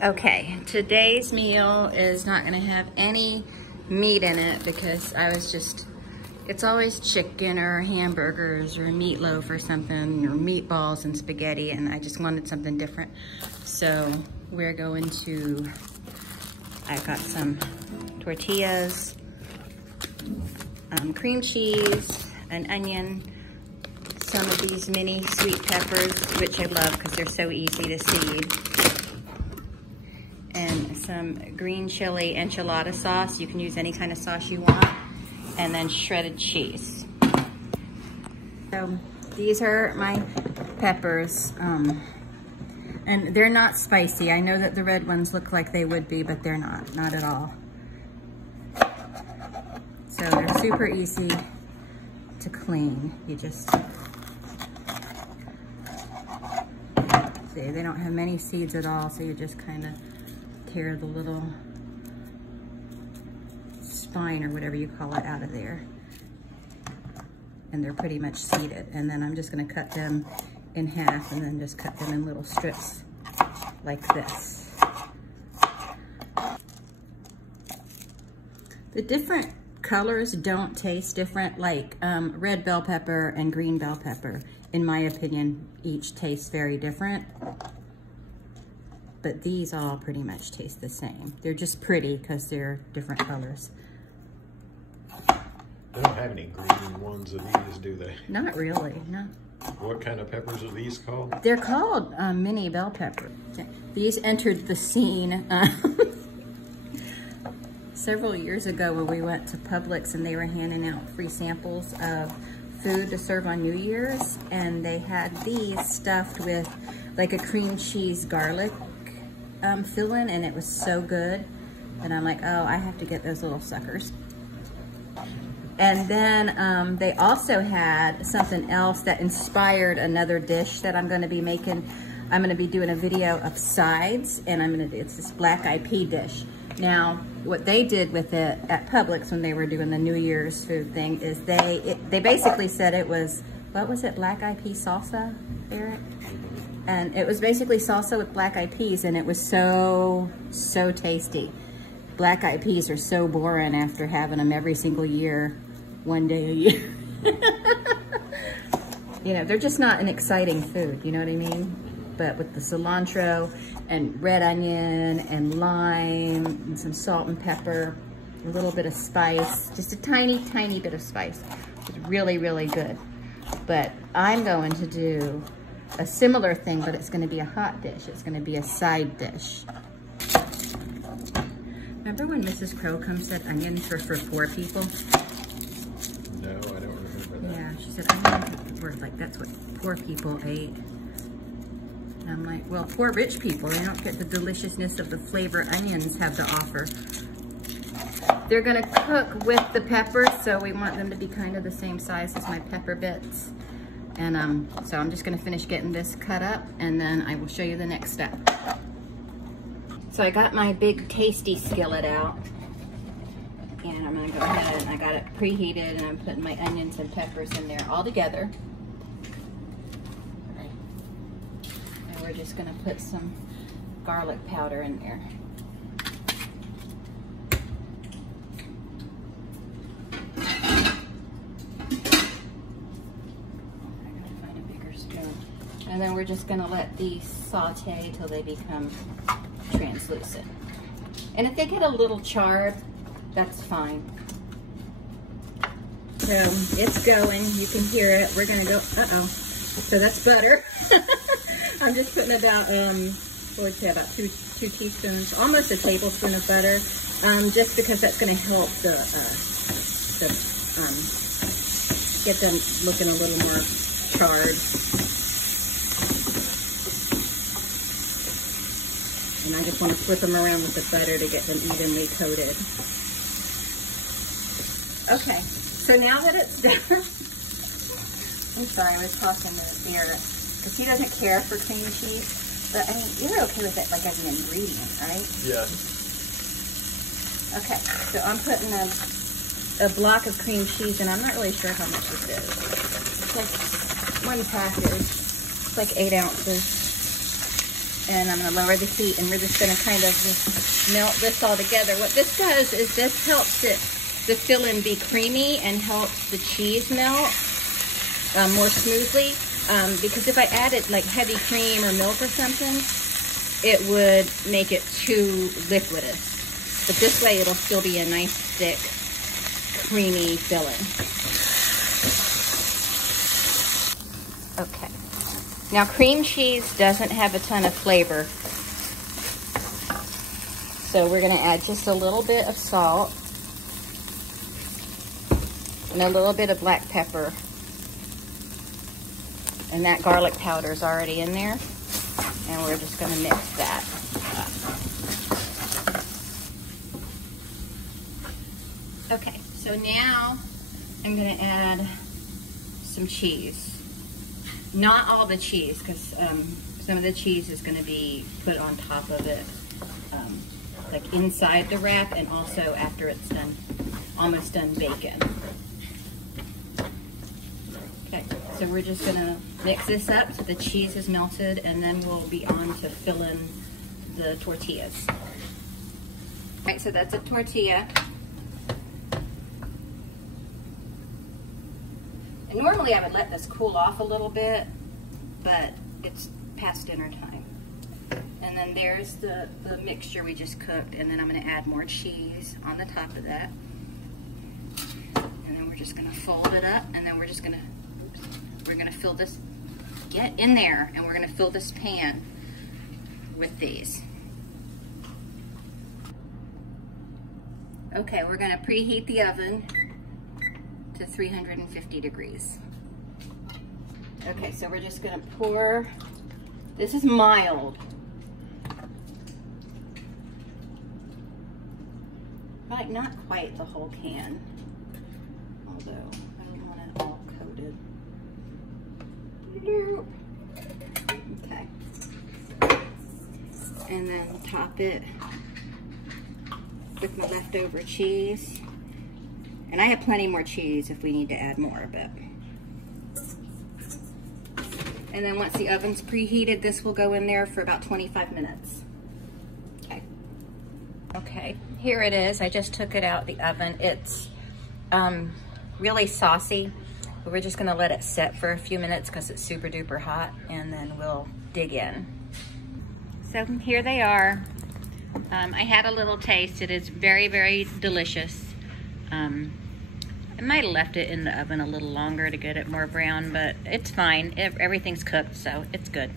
Okay, today's meal is not gonna have any meat in it because it's always chicken or hamburgers or meatloaf or something, or meatballs and spaghetti, and I just wanted something different. So we're going to, I've got some tortillas, cream cheese, an onion, some of these mini sweet peppers, which I love because they're so easy to seed, and some green chili enchilada sauce. You can use any kind of sauce you want, and then shredded cheese. So these are my peppers, and they're not spicy. I know that the red ones look like they would be, but they're not at all. So they're super easy to clean. You just, see, they don't have many seeds at all, so you just kind of tear the little spine or whatever you call it out of there. And they're pretty much seeded. And then I'm just gonna cut them in half and then just cut them in little strips like this. The different colors don't taste different, like red bell pepper and green bell pepper. In my opinion, each tastes very different. But these all pretty much taste the same. They're just pretty because they're different colors. They don't have any green ones of these, do they? Not really, no. What kind of peppers are these called? They're called mini bell pepper. These entered the scene several years ago when we went to Publix and they were handing out free samples of food to serve on New Year's, and they had these stuffed with like a cream cheese garlic filling, and it was so good. And I'm like, oh, I have to get those little suckers. And then they also had something else that inspired another dish that I'm gonna be making. I'm gonna be doing a video of sides, and it's this black eyed pea dish. Now, what they did with it at Publix when they were doing the New Year's food thing is they basically said it was, what was it, black eyed pea salsa, Eric? And it was basically salsa with black eyed peas, and it was so tasty. Black eyed peas are so boring after having them every single year, one day a year. You know, they're just not an exciting food, you know what I mean? But with the cilantro and red onion and lime and some salt and pepper, a little bit of spice, just a tiny bit of spice. It's really, really good. But I'm going to do a similar thing, but it's gonna be a hot dish. It's gonna be a side dish. Remember when Mrs. Crowcombe said onions were for poor people? No, I don't remember that. Yeah, she said onions were like, that's what poor people ate. And I'm like, well, poor rich people, they don't get the deliciousness of the flavor onions have to offer. They're gonna cook with the peppers, so we want them to be kind of the same size as my pepper bits. And so I'm just gonna finish getting this cut up, and then I will show you the next step. So I got my big tasty skillet out, and I'm gonna go ahead and I got it preheated, and I'm putting my onions and peppers in there all together. And we're just gonna put some garlic powder in there. And then we're just gonna let these saute till they become translucent. And if they get a little charred, that's fine. So it's going, you can hear it. We're gonna go, uh-oh. So that's butter. I'm just putting about, what would you say, about two teaspoons, almost a tablespoon of butter, just because that's gonna help get them looking a little more charred. And I just want to flip them around with the butter to get them evenly coated. Okay, so now that it's done, I'm sorry, I was talking to Eric, because he doesn't care for cream cheese, but I mean, you're okay with it like as an ingredient, right? Yeah. Okay, so I'm putting a block of cream cheese, and I'm not really sure how much this is. It's like one package, it's like 8 ounces. And I'm gonna lower the heat, and we're just gonna kind of just melt this all together. What this does is this helps the filling be creamy and helps the cheese melt more smoothly. Because if I added like heavy cream or milk or something, it would make it too liquidous. But this way it'll still be a nice thick, creamy filling. Okay. Now cream cheese doesn't have a ton of flavor, so we're gonna add just a little bit of salt and a little bit of black pepper. And that garlic powder is already in there, and we're just gonna mix that up. Okay, so now I'm gonna add some cheese. Not all the cheese, because some of the cheese is going to be put on top of it, like inside the wrap, and also after it's done, almost done baking. Okay, so we're just going to mix this up so the cheese is melted, and then we'll be on to fill in the tortillas. All right, so that's a tortilla. And normally I would let this cool off a little bit, but it's past dinner time. And then there's the mixture we just cooked, and then I'm gonna add more cheese on the top of that. And then we're just gonna fold it up, and then we're just gonna, we're gonna fill this, get in there, and we're gonna fill this pan with these. Okay, we're gonna preheat the oven to 350 degrees. Okay, so we're just gonna pour, this is mild. Right, not quite the whole can, although I don't want it all coated. Okay. And then top it with my leftover cheese. And I have plenty more cheese if we need to add more, but. And then once the oven's preheated, this will go in there for about 25 minutes. Okay. Okay, here it is. I just took it out the oven. It's really saucy, but we're just gonna let it set for a few minutes because it's super duper hot, and then we'll dig in. So here they are. I had a little taste. It is very, very delicious. I might have left it in the oven a little longer to get it more brown, but it's fine. Everything's cooked, so it's good.